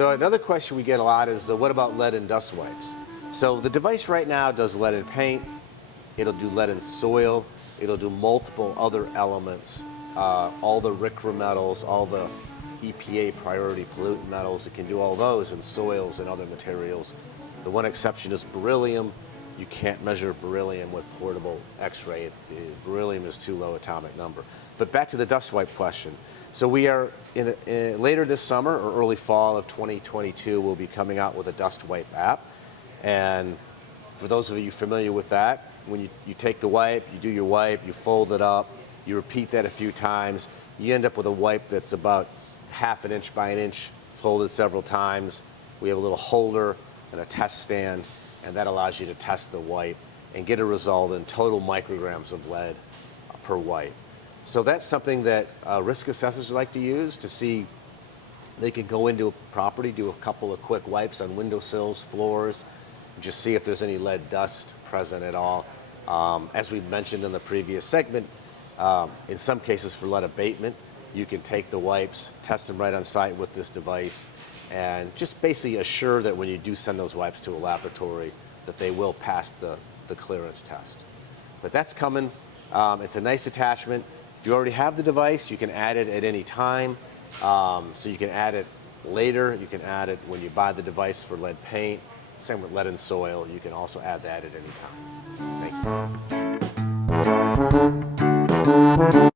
So another question we get a lot is, what about lead and dust wipes? So the device right now does lead in paint, it'll do lead in soil, it'll do multiple other elements, all the RCRA metals, all the EPA priority pollutant metals. It can do all those in soils and other materials. The one exception is beryllium. You can't measure beryllium with portable X-ray. Beryllium is too low atomic number. But back to the dust wipe question. So we are later this summer or early fall of 2022, we'll be coming out with a dust wipe app. And for those of you familiar with that, when you take the wipe, you do your wipe, you fold it up, you repeat that a few times, you end up with a wipe that's about 1/2 inch by 1 inch, folded several times. We have a little holder and a test stand, and that allows you to test the wipe and get a result in total micrograms of lead per wipe. So that's something that risk assessors like to use to see. They could go into a property, do a couple of quick wipes on windowsills, floors, just see if there's any lead dust present at all. As we mentioned in the previous segment, in some cases for lead abatement, you can take the wipes, test them right on site with this device, and just basically assure that when you do send those wipes to a laboratory, that they will pass the clearance test. But that's coming. It's a nice attachment. If you already have the device, you can add it at any time. So you can add it later. You can add it when you buy the device for lead paint. Same with lead and soil. You can also add that at any time. Thank you.